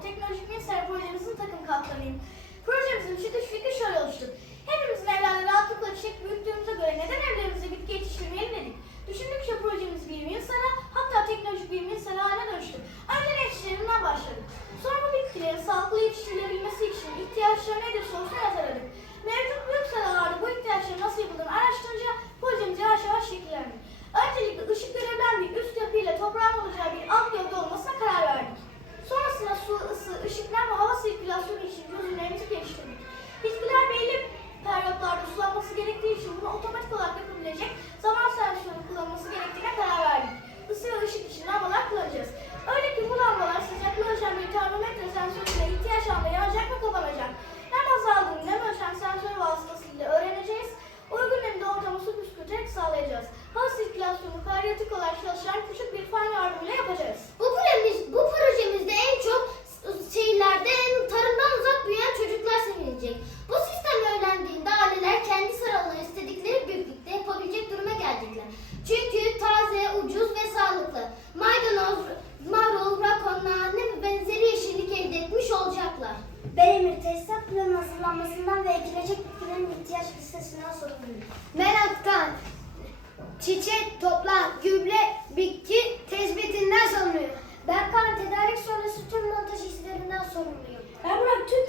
Teknoloji Bilgisayar Projemizin takım kaptanıyım. Projemizin çeşitli öğreti olarak çalışan küçük bir fan yardımıyla yapacağız. Bu projemiz, bu projemizde en çok şehirlerde en tarımdan uzak büyüyen çocuklar sevinecek. Bu sistem öğrendiğinde aileler kendi sıraları istedikleri büyüklükte yapabilecek duruma gelecekler. Çünkü taze, ucuz ve sağlıklı. Maydanoz, marul, rakon, nane ve benzeri yeşillik elde etmiş olacaklar. Ben Emir Tesisat planı hazırlanmasından ve ekilecek bitkilerin ihtiyaç listesinden sorumluyum. Meraktan çiçek top işlerinden sorumluyum. Ben Burak tüm